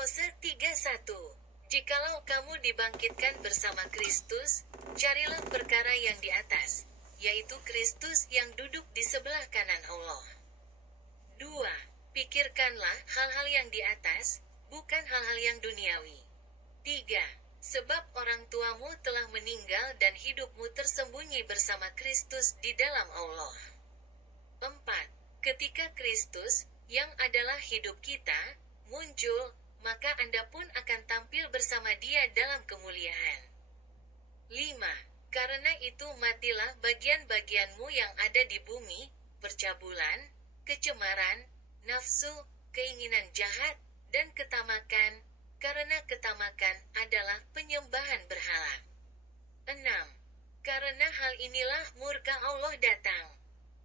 Kolose 3:1. Jikalau kamu dibangkitkan bersama Kristus, carilah perkara yang di atas, yaitu Kristus yang duduk di sebelah kanan Allah. 2. Pikirkanlah hal-hal yang di atas, bukan hal-hal yang duniawi. 3. Sebab orang tuamu telah meninggal dan hidupmu tersembunyi bersama Kristus di dalam Allah. 4. Ketika Kristus, yang adalah hidup kita, muncul, maka Anda pun akan tampil bersama Dia dalam kemuliaan. 5. Karena itu matilah bagian-bagianmu yang ada di bumi, percabulan, kecemaran, nafsu, keinginan jahat, dan ketamakan, karena ketamakan adalah penyembahan berhala. 6. Karena hal inilah murka Allah datang.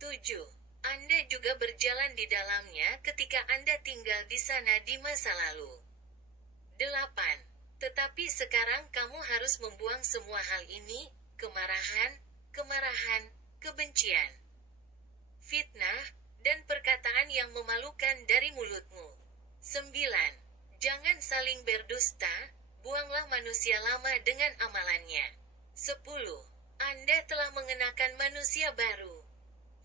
7. Anda juga berjalan di dalamnya ketika Anda tinggal di sana di masa lalu. 8. Tetapi sekarang kamu harus membuang semua hal ini, kemarahan, kebencian, fitnah, dan perkataan yang memalukan dari mulutmu. 9. Jangan saling berdusta, buanglah manusia lama dengan amalannya. 10. Anda telah mengenakan manusia baru,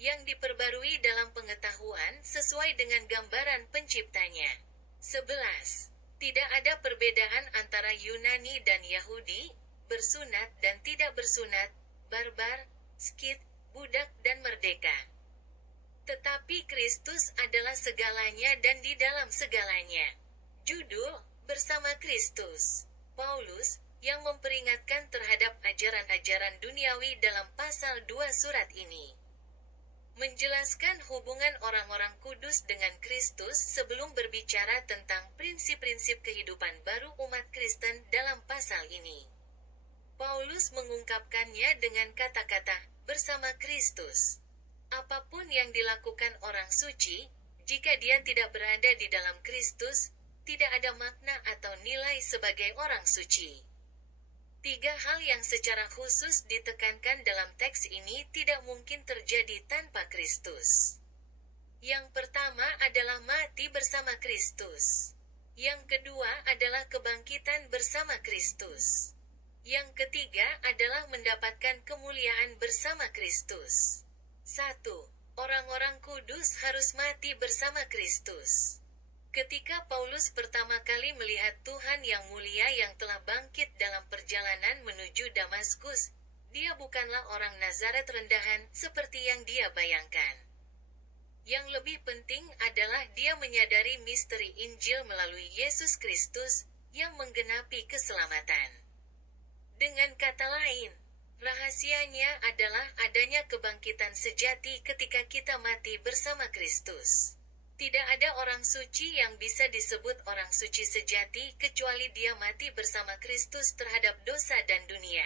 yang diperbarui dalam pengetahuan sesuai dengan gambaran penciptanya. 11. Tidak ada perbedaan antara Yunani dan Yahudi, bersunat dan tidak bersunat, barbar, Skit, budak dan merdeka. Tetapi Kristus adalah segalanya dan di dalam segalanya. Judul, Bersama Kristus. Paulus, yang memperingatkan terhadap ajaran-ajaran duniawi dalam pasal 2 surat ini. Menjelaskan hubungan orang-orang kudus dengan Kristus sebelum berbicara tentang prinsip-prinsip kehidupan baru umat Kristen dalam pasal ini. Paulus mengungkapkannya dengan kata-kata, bersama Kristus. Apapun yang dilakukan orang suci, jika dia tidak berada di dalam Kristus, tidak ada makna atau nilai sebagai orang suci. 3 hal yang secara khusus ditekankan dalam teks ini tidak mungkin terjadi tanpa Kristus. Yang pertama adalah mati bersama Kristus. Yang kedua adalah kebangkitan bersama Kristus. Yang ketiga adalah mendapatkan kemuliaan bersama Kristus. 1. Orang-orang kudus harus mati bersama Kristus. Ketika Paulus pertama kali melihat Tuhan yang mulia yang telah bangkit dalam perjalanan menuju Damaskus, dia bukanlah orang Nazaret rendahan seperti yang dia bayangkan. Yang lebih penting adalah dia menyadari misteri Injil melalui Yesus Kristus, yang menggenapi keselamatan. Dengan kata lain, rahasianya adalah adanya kebangkitan sejati ketika kita mati bersama Kristus. Tidak ada orang suci yang bisa disebut orang suci sejati kecuali dia mati bersama Kristus terhadap dosa dan dunia.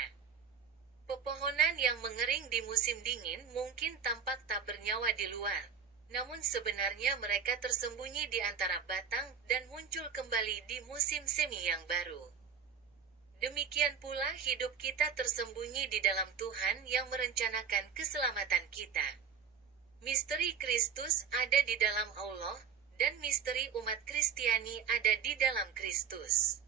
Pepohonan yang mengering di musim dingin mungkin tampak tak bernyawa di luar, namun sebenarnya mereka tersembunyi di antara batang dan muncul kembali di musim semi yang baru. Demikian pula hidup kita tersembunyi di dalam Tuhan yang merencanakan keselamatan kita. Misteri Kristus ada di dalam Allah, dan misteri umat Kristiani ada di dalam Kristus.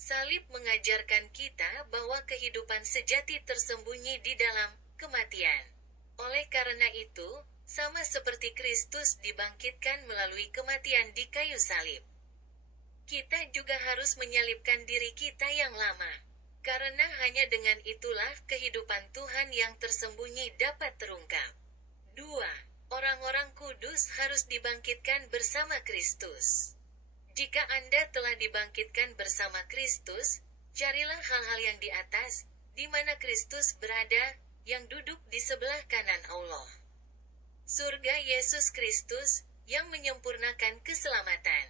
Salib mengajarkan kita bahwa kehidupan sejati tersembunyi di dalam kematian. Oleh karena itu, sama seperti Kristus dibangkitkan melalui kematian di kayu salib, kita juga harus menyalibkan diri kita yang lama. Karena hanya dengan itulah kehidupan Tuhan yang tersembunyi dapat terungkap. 2. Orang-orang kudus harus dibangkitkan bersama Kristus. Jika Anda telah dibangkitkan bersama Kristus, carilah hal-hal yang di atas, di mana Kristus berada, yang duduk di sebelah kanan Allah. Surga Yesus Kristus, yang menyempurnakan keselamatan,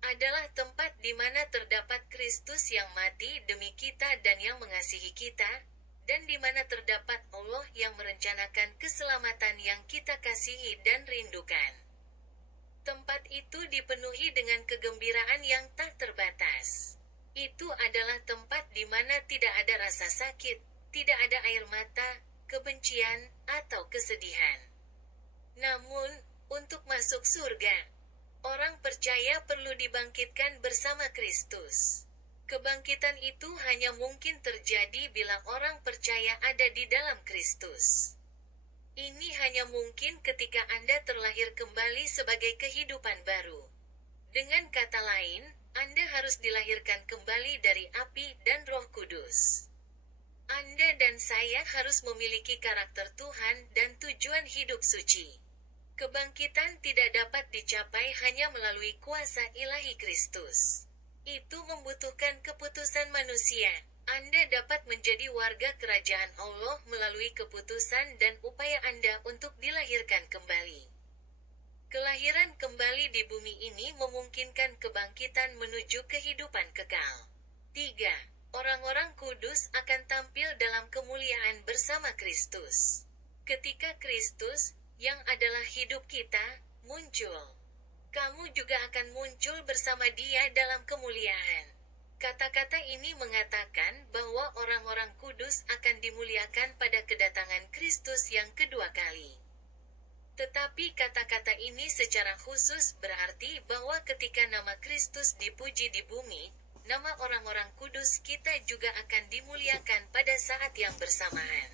adalah tempat di mana terdapat Kristus yang mati demi kita dan yang mengasihi kita, dan di mana terdapat Allah yang merencanakan keselamatan yang kita kasihi dan rindukan. Tempat itu dipenuhi dengan kegembiraan yang tak terbatas. Itu adalah tempat di mana tidak ada rasa sakit, tidak ada air mata, kebencian, atau kesedihan. Namun, untuk masuk surga, Orang percaya perlu dibangkitkan bersama Kristus. Kebangkitan itu hanya mungkin terjadi bila orang percaya ada di dalam Kristus. Ini hanya mungkin ketika Anda terlahir kembali sebagai kehidupan baru. Dengan kata lain, Anda harus dilahirkan kembali dari api dan Roh Kudus. Anda dan saya harus memiliki karakter Tuhan dan tujuan hidup suci. Kebangkitan tidak dapat dicapai hanya melalui kuasa ilahi Kristus. Itu membutuhkan keputusan manusia. Anda dapat menjadi warga kerajaan Allah melalui keputusan dan upaya Anda untuk dilahirkan kembali. Kelahiran kembali di bumi ini memungkinkan kebangkitan menuju kehidupan kekal. 3. Orang-orang kudus akan tampil dalam kemuliaan bersama Kristus. Ketika Kristus, yang adalah hidup kita, muncul, kamu juga akan muncul bersama Dia dalam kemuliaan. Kata-kata ini mengatakan bahwa orang-orang kudus akan dimuliakan pada kedatangan Kristus yang kedua kali. Tetapi kata-kata ini secara khusus berarti bahwa ketika nama Kristus dipuji di bumi, nama orang-orang kudus kita juga akan dimuliakan pada saat yang bersamaan.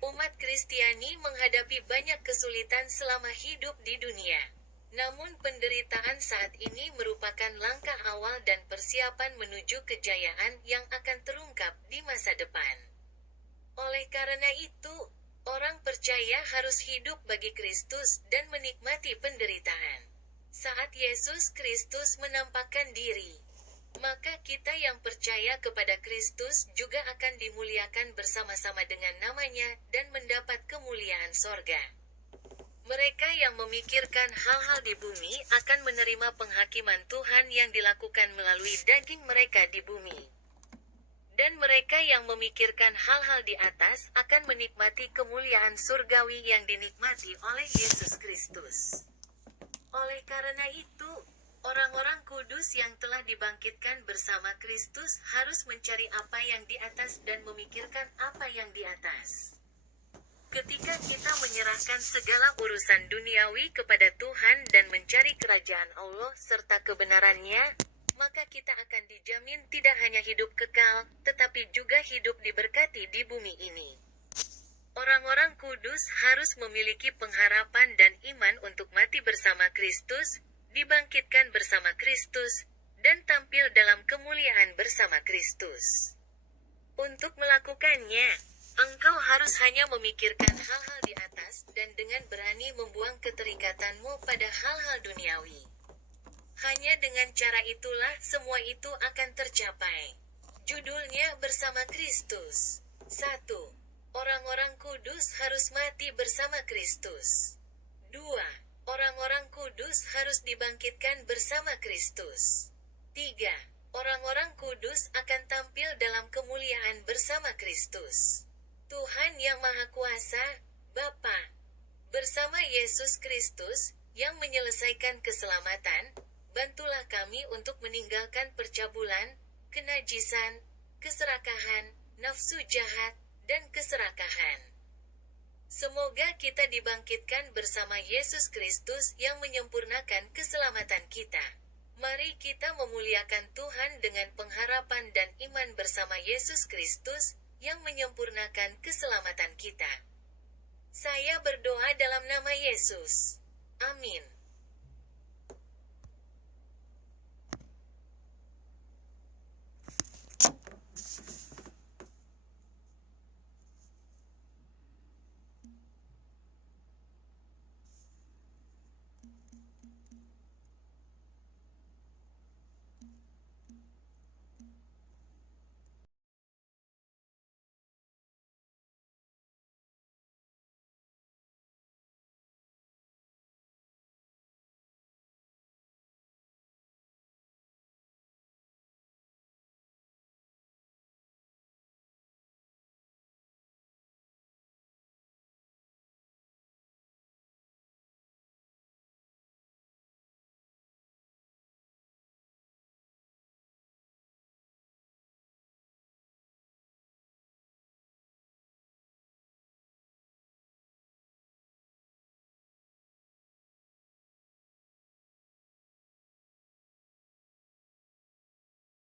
Umat Kristiani menghadapi banyak kesulitan selama hidup di dunia. Namun penderitaan saat ini merupakan langkah awal dan persiapan menuju kejayaan yang akan terungkap di masa depan. Oleh karena itu, orang percaya harus hidup bagi Kristus dan menikmati penderitaan. Saat Yesus Kristus menampakkan diri, maka kita yang percaya kepada Kristus juga akan dimuliakan bersama-sama dengan namanya dan mendapat kemuliaan sorga. Mereka yang memikirkan hal-hal di bumi akan menerima penghakiman Tuhan yang dilakukan melalui daging mereka di bumi. Dan mereka yang memikirkan hal-hal di atas akan menikmati kemuliaan surgawi yang dinikmati oleh Yesus Kristus. Oleh karena itu, orang-orang kudus yang telah dibangkitkan bersama Kristus harus mencari apa yang di atas dan memikirkan apa yang di atas. Ketika kita menyerahkan segala urusan duniawi kepada Tuhan dan mencari kerajaan Allah serta kebenarannya, maka kita akan dijamin tidak hanya hidup kekal, tetapi juga hidup diberkati di bumi ini. Orang-orang kudus harus memiliki pengharapan dan iman untuk mati bersama Kristus, dibangkitkan bersama Kristus, dan tampil dalam kemuliaan bersama Kristus. Untuk melakukannya, engkau harus hanya memikirkan hal-hal di atas dan dengan berani membuang keterikatanmu pada hal-hal duniawi. Hanya dengan cara itulah semua itu akan tercapai. Judulnya bersama Kristus. 1. Orang-orang kudus harus mati bersama Kristus. 2. Orang-orang kudus harus dibangkitkan bersama Kristus. 3. Orang-orang kudus akan tampil dalam kemuliaan bersama Kristus. Tuhan yang Maha Kuasa, Bapa, bersama Yesus Kristus, yang menyelesaikan keselamatan, bantulah kami untuk meninggalkan percabulan, kenajisan, keserakahan, nafsu jahat, dan keserakahan. Semoga kita dibangkitkan bersama Yesus Kristus yang menyempurnakan keselamatan kita. Mari kita memuliakan Tuhan dengan pengharapan dan iman bersama Yesus Kristus, yang menyempurnakan keselamatan kita. Saya berdoa dalam nama Yesus. Amin.